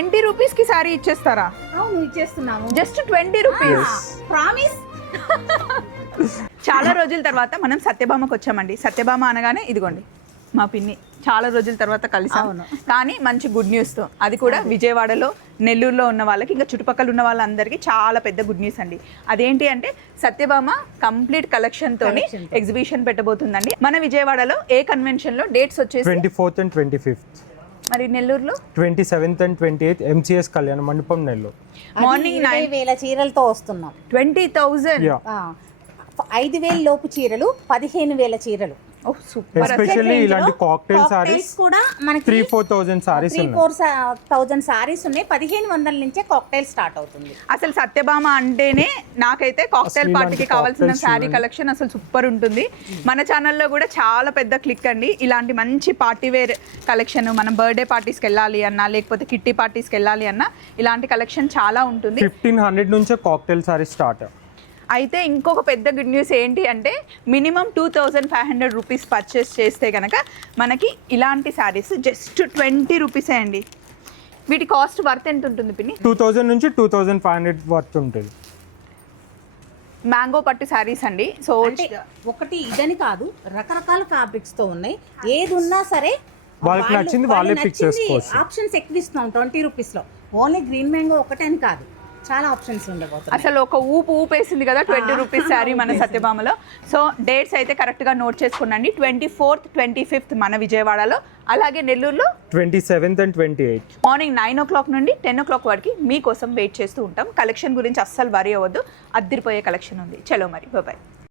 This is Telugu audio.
20 రూపీస్కి సారీ ఇచ్చేస్తారా? అవును ఇచ్చేస్తున్నాము. Just 20 rupees. ప్రామిస్. చాలా రోజుల తర్వాత మనం సత్యభామకు వచ్చామండి. సత్యభామ అనగానే ఇదిగోండి మా పిన్ని, చాలా రోజుల తర్వాత కలిసాం. కానీ మంచి గుడ్ న్యూస్తో, అది కూడా విజయవాడలో, నెల్లూరులో ఉన్న వాళ్ళకి, ఇంకా చుట్టుపక్కల ఉన్న వాళ్ళందరికీ చాలా పెద్ద గుడ్ న్యూస్ అండి. అదేంటి అంటే సత్యభామ కంప్లీట్ కలెక్షన్తో ఎగ్జిబిషన్ పెట్టబోతుందండి మన విజయవాడలో. ఏ కన్వెన్షన్లో డేట్స్ వచ్చేసి 24th and 25th. మరి నెల్లూరులో 27th and 28th MCS కళ్యాణ మండపం నెల్లూరు. మార్నింగ్ 9,000 చీరలతో వస్తున్నాం. 20,000. 5,000 లోపు చీరలు, 15,000 చీరలు. సూపర్. ఎస్పెషల్లీ ఇలాంటి కాక్టైల్ సారీస్ కూడా మనకి 3,000-4,000 సారీస్ ఉన్నాయి. 3,000 సారీస్ ఉన్నాయి. 1,500 నుంచే కాక్టైల్ స్టార్ట్ అవుతుంది. అసలు సత్యభామ అంటేనే నాకైతే కాక్టైల్ పార్టీకి కావాల్సిన శారీ కలెక్షన్ అసలు సూపర్ ఉంటుంది. మన ఛానల్లో కూడా చాలా పెద్ద క్లిక్ అండి. ఇలాంటి మంచి పార్టీ వేర్ కలెక్షన్, మనం బర్త్డే పార్టీస్కి వెళ్ళాలి అన్నా, లేకపోతే కిట్టి పార్టీస్కి వెళ్ళాలి అన్నా, ఇలాంటి కలెక్షన్ చాలా ఉంటుంది. 1,500 నుంచే కాక్టైల్ సారీస్ స్టార్ట్. అయితే ఇంకొక పెద్ద గుడ్ న్యూస్ ఏంటి అంటే మినిమం 2,500 రూపీస్ పర్చేస్ చేస్తే కనుక మనకి ఇలాంటి శారీస్ జస్ట్ 20 రూపీసే అండి. వీటి కాస్ట్ వర్త్ ఎంత ఉంటుంది పిన్ని? 2,000 నుంచి 2,500 వర్త్ ఉంటుంది. మ్యాంగో పట్టు శారీస్ అండి. సో ఒకటి ఇదని కాదు, రకరకాల ఫ్యాబ్రిక్స్ తో ఉన్నాయి. ఏది ఉన్నా సరే వాళ్ళకి నచ్చింది వాళ్ళే పిక్ చేసుకోవచ్చు. ఆప్షన్స్ ఎక్కువ ఇస్తున్నాం 20 రూపీస్ లో. ఓన్లీ గ్రీన్ మ్యాంగో ఒకటే అని కాదు, చాలా ఆప్షన్స్ ఉండబోతున్నాయి. అసలు ఒక ఊపేసింది కదా 20 రూపీస్ శారీ మన సత్యభామలో. సో డేట్స్ అయితే కరెక్ట్గా నోట్ చేసుకోండి. 24th, 25th మన విజయవాడలో, అలాగే నెల్లూరులో 27th and 28th morning 9 o'clock నుండి 10 o'clock వరకు మీకోసం వెయిట్ చేస్తూ ఉంటాం. కలెక్షన్ గురించి అస్సలు వరీ అవ్వద్దు, అద్దరిపోయే కలెక్షన్ ఉంది. చలో మరి బాయ్.